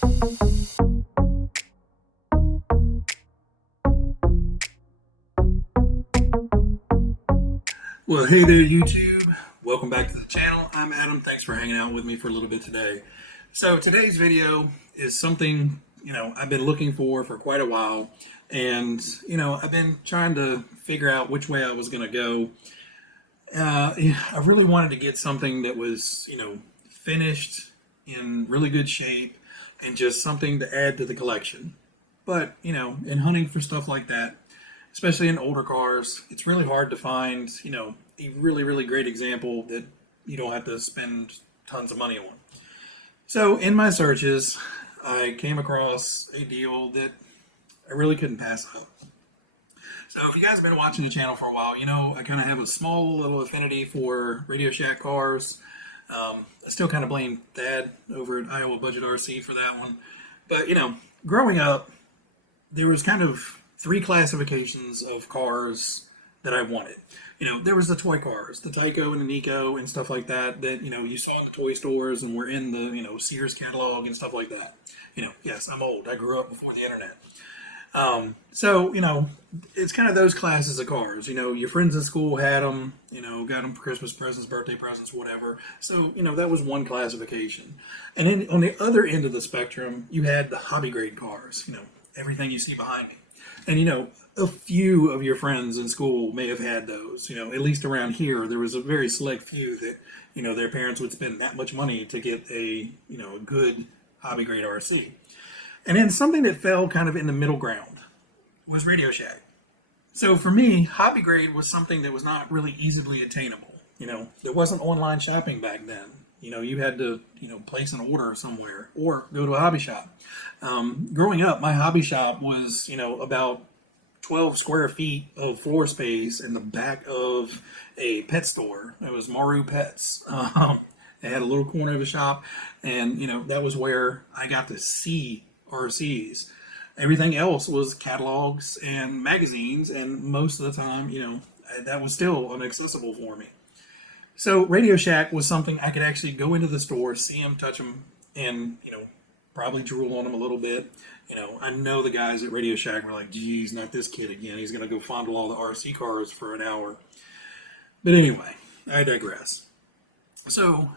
Well, hey there, YouTube. Welcome back to the channel. I'm Adam. Thanks for hanging out with me for a little bit today. So today's video is something, I've been looking for quite a while. And, I've been trying to figure out which way I was going to go. I really wanted to get something that was, finished in really good shape and just something to add to the collection. But, in hunting for stuff like that, especially in older cars, it's really hard to find, a really, really great example that you don't have to spend tons of money on. So in my searches, I came across a deal that I really couldn't pass up. So if you guys have been watching the channel for a while, I kind of have a small little affinity for RadioShack cars. I still kind of blame Dad over at Iowa Budget RC for that one. But, growing up, there was kind of three classifications of cars that I wanted. There was the toy cars, the Tyco and the Nico and stuff like that, you saw in the toy stores and were in the, Sears catalog and stuff like that. Yes, I'm old. I grew up before the internet. So, it's kind of those classes of cars. Your friends in school had them, got them for Christmas presents, birthday presents, whatever. So, that was one classification. And then on the other end of the spectrum, you had the hobby grade cars, everything you see behind me. And, a few of your friends in school may have had those. At least around here, there was a very select few that, their parents would spend that much money to get a good hobby grade RC. And then something that fell kind of in the middle ground was RadioShack. So for me, hobby grade was something that was not really easily attainable. There wasn't online shopping back then. You had to, place an order somewhere or go to a hobby shop. Growing up, my hobby shop was, about 12 square feet of floor space in the back of a pet store. It was Maru Pets. They had a little corner of a shop, and, that was where I got to see RCs. Everything else was catalogs and magazines, and most of the time, that was still inaccessible for me. So RadioShack was something I could actually go into the store, see them, touch them, and, probably drool on them a little bit. I know the guys at RadioShack were like, geez, not this kid again. He's going to go fondle all the RC cars for an hour. But anyway, I digress. So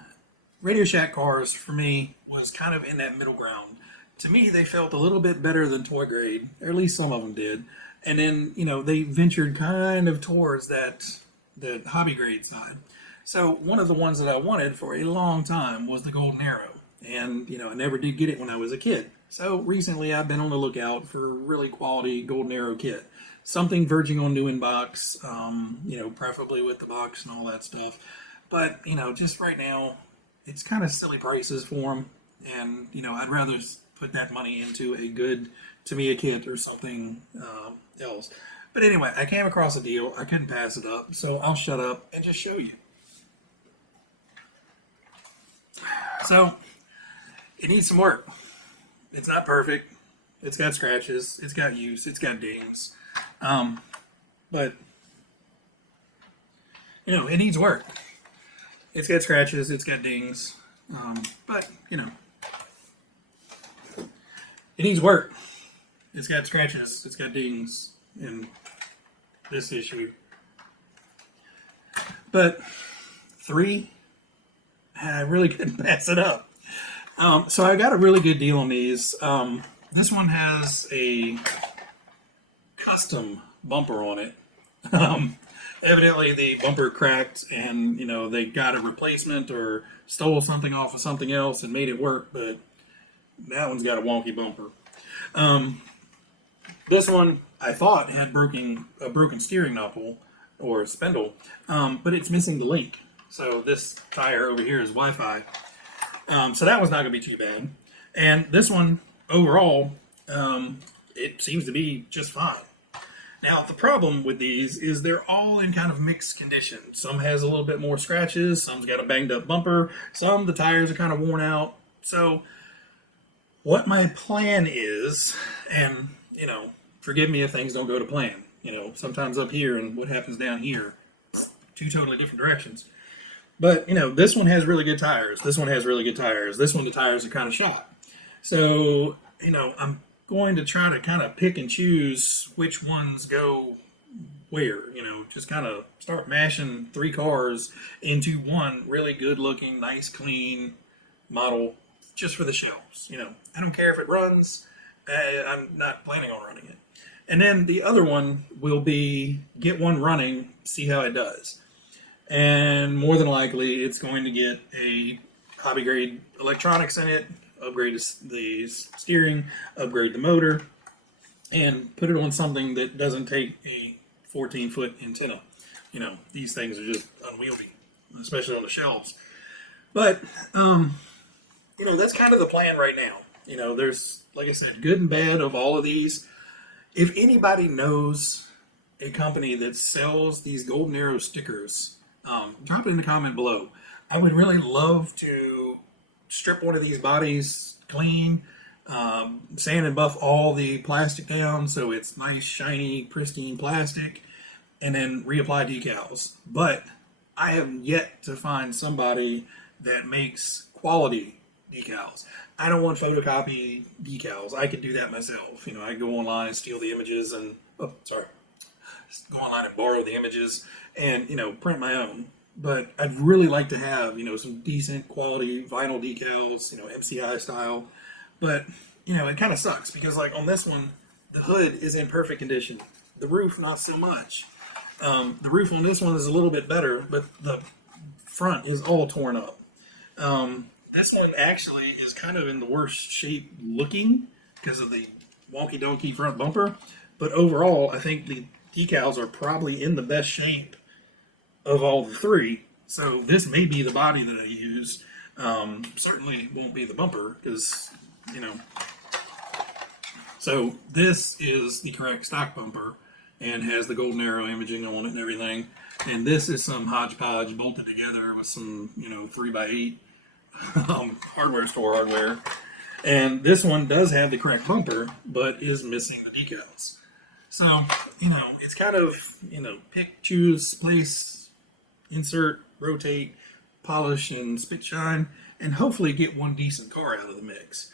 RadioShack cars, for me, was kind of in that middle ground. To me, they felt a little bit better than toy grade, or at least some of them did. And then, they ventured kind of towards the hobby grade side. So one of the ones that I wanted for a long time was the Golden Arrow. And, I never did get it when I was a kid. So recently I've been on the lookout for a really quality Golden Arrow kit. Something verging on new in box, preferably with the box and all that stuff. But, just right now, it's kind of silly prices for them. And, I'd rather put that money into a good Tamiya kit or something else. But anyway, I came across a deal. I couldn't pass it up. So I'll shut up and just show you. So it needs some work. It's not perfect. It's got scratches. It's got use. It's got dings. But, it needs work. It's got scratches. It's got dings. But, it needs work. It's got scratches. It's got dings in this issue. But 3, I really couldn't pass it up. So I got a really good deal on these. This one has a custom bumper on it. Evidently the bumper cracked and, they got a replacement or stole something off of something else and made it work, but that one's got a wonky bumper. This one I thought had a broken steering knuckle or spindle, but it's missing the link. So this tire over here is Wi-Fi. So that one's not going to be too bad. And this one, overall, it seems to be just fine. Now, the problem with these is they're all in kind of mixed condition. Some has a little bit more scratches, some's got a banged up bumper, some the tires are kind of worn out. So what my plan is, and, forgive me if things don't go to plan. Sometimes up here and what happens down here, two totally different directions. But, this one has really good tires. This one has really good tires. This one, the tires are kind of shot. So, I'm going to try to kind of pick and choose which ones go where, just kind of start mashing three cars into one really good looking, nice, clean model just for the shelves. I don't care if it runs, I'm not planning on running it. And then the other one will be get one running, see how it does. And more than likely, it's going to get a hobby grade electronics in it, upgrade the steering, upgrade the motor, and put it on something that doesn't take a 14-foot antenna. These things are just unwieldy, especially on the shelves. But, that's kind of the plan right now. There's, like I said, good and bad of all of these. If anybody knows a company that sells these Golden Arrow stickers, drop it in the comment below. I would really love to strip one of these bodies clean, sand and buff all the plastic down so it's nice, shiny, pristine plastic, and then reapply decals. But I have yet to find somebody that makes quality decals. I don't want photocopy decals. I could do that myself. I go online, steal the images, and go online and borrow the images, and print my own. But I'd really like to have some decent quality vinyl decals, MCI style. But it kind of sucks because like on this one, the hood is in perfect condition. The roof not so much. The roof on this one is a little bit better, but the front is all torn up. This one actually is kind of in the worst shape looking because of the wonky donkey front bumper. But overall, I think the decals are probably in the best shape of all the three. So this may be the body that I use. Certainly won't be the bumper because, So this is the correct stock bumper and has the Golden Arrow imaging on it and everything. And this is some hodgepodge bolted together with some, 3x8 hardware store hardware. And this one does have the correct bumper, but is missing the decals. So, it's kind of, pick, choose, place, insert, rotate, polish, and spit shine, and hopefully get one decent car out of the mix.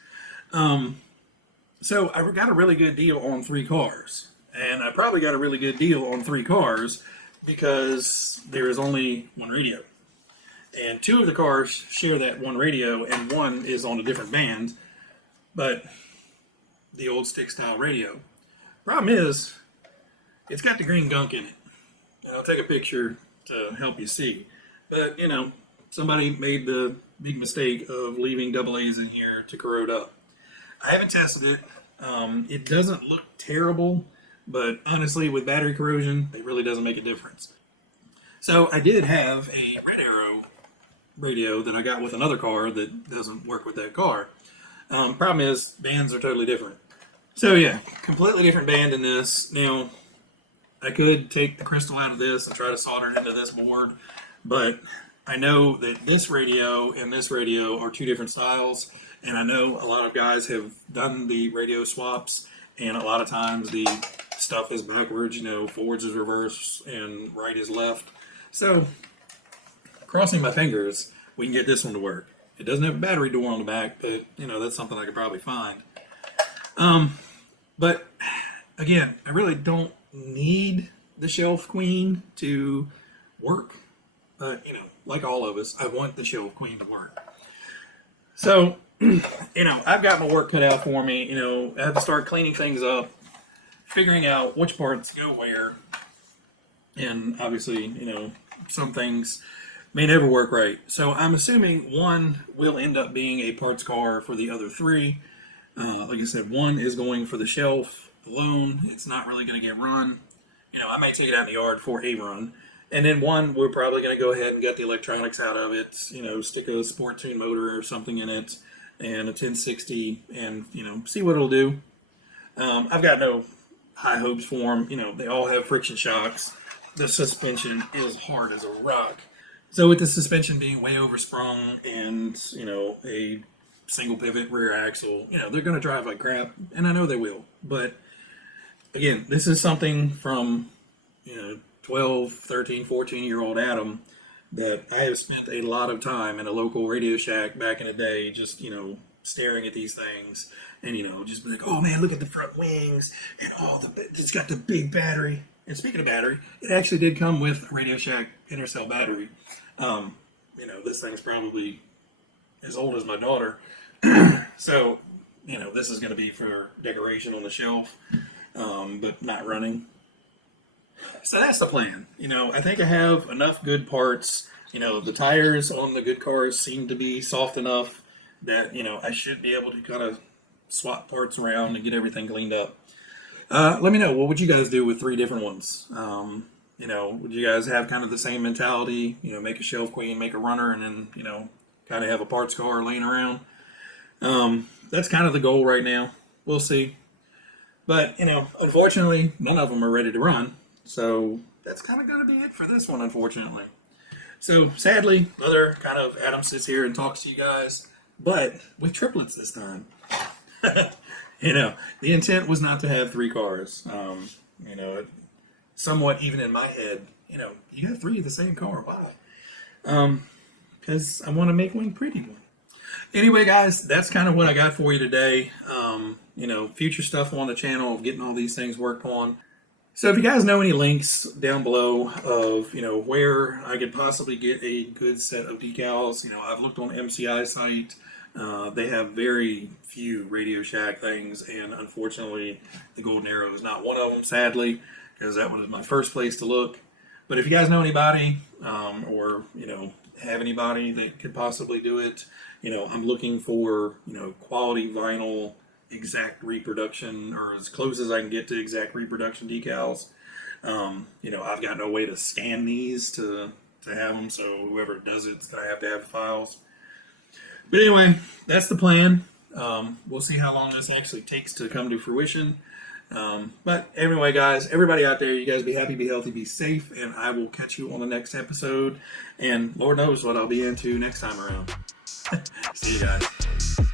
So I got a really good deal on three cars. And I probably got a really good deal on three cars because there is only one radio. And two of the cars share that one radio, and one is on a different band, but the old stick style radio. Problem is, it's got the green gunk in it. And I'll take a picture to help you see. But, somebody made the big mistake of leaving double A's in here to corrode up. I haven't tested it. It doesn't look terrible, but honestly, with battery corrosion, it really doesn't make a difference. So I did have a Red Arrow radio that I got with another car that doesn't work with that car. Problem is, bands are totally different. So yeah, completely different band in this. Now, I could take the crystal out of this and try to solder it into this board, but I know that this radio and this radio are two different styles, and I know a lot of guys have done the radio swaps, and a lot of times the stuff is backwards, forwards is reverse and right is left. So, crossing my fingers, we can get this one to work. It doesn't have a battery door on the back, but, that's something I could probably find. But, again, I really don't need the Shelf Queen to work. But, like all of us, I want the Shelf Queen to work. So, I've got my work cut out for me. I have to start cleaning things up, figuring out which parts go where. And obviously, some things may never work right. So I'm assuming one will end up being a parts car for the other three. Like I said, one is going for the shelf alone. It's not really going to get run. I may take it out in the yard for a run. And then one, we're probably going to go ahead and get the electronics out of it. Stick a sport tune motor or something in it and a 1060 and, see what it'll do. I've got no high hopes for them. They all have friction shocks. The suspension is hard as a rock. So with the suspension being way oversprung and, a single pivot rear axle, they're going to drive like crap, and I know they will. But again, this is something from, 12, 13, 14-year-old Addam that I have spent a lot of time in a local Radio Shack back in the day, just, staring at these things and, just be like, oh man, look at the front wings and it's got the big battery. And speaking of battery, it actually did come with a RadioShack Intercell battery. This thing's probably as old as my daughter. So, this is going to be for decoration on the shelf, but not running. So that's the plan. I think I have enough good parts. The tires on the good cars seem to be soft enough that, I should be able to kind of swap parts around and get everything cleaned up. Let me know, what would you guys do with 3 different ones? Would you guys have kind of the same mentality, make a shelf queen, make a runner, and then, kind of have a parts car laying around? That's kind of the goal right now. We'll see. But, unfortunately, none of them are ready to run. So that's kind of going to be it for this one, unfortunately. So sadly, Mother kind of Addam sits here and talks to you guys, but with triplets this time. The intent was not to have 3 cars. Somewhat even in my head, you got 3 of the same car. Why? Because I want to make one pretty one. Anyway, guys, that's kind of what I got for you today. Future stuff on the channel of getting all these things worked on. So if you guys know any links down below of, where I could possibly get a good set of decals, I've looked on MCI site. They have very few RadioShack things, and unfortunately, the Golden Arrow is not one of them, sadly, because that was my first place to look. But if you guys know anybody, or, have anybody that could possibly do it, I'm looking for, quality vinyl, exact reproduction, or as close as I can get to exact reproduction decals. I've got no way to scan these to have them, so whoever does it's going to have the files. But anyway, that's the plan. We'll see how long this actually takes to come to fruition. But anyway, guys, everybody out there, you guys be happy, be healthy, be safe, and I will catch you on the next episode. And Lord knows what I'll be into next time around. See you guys.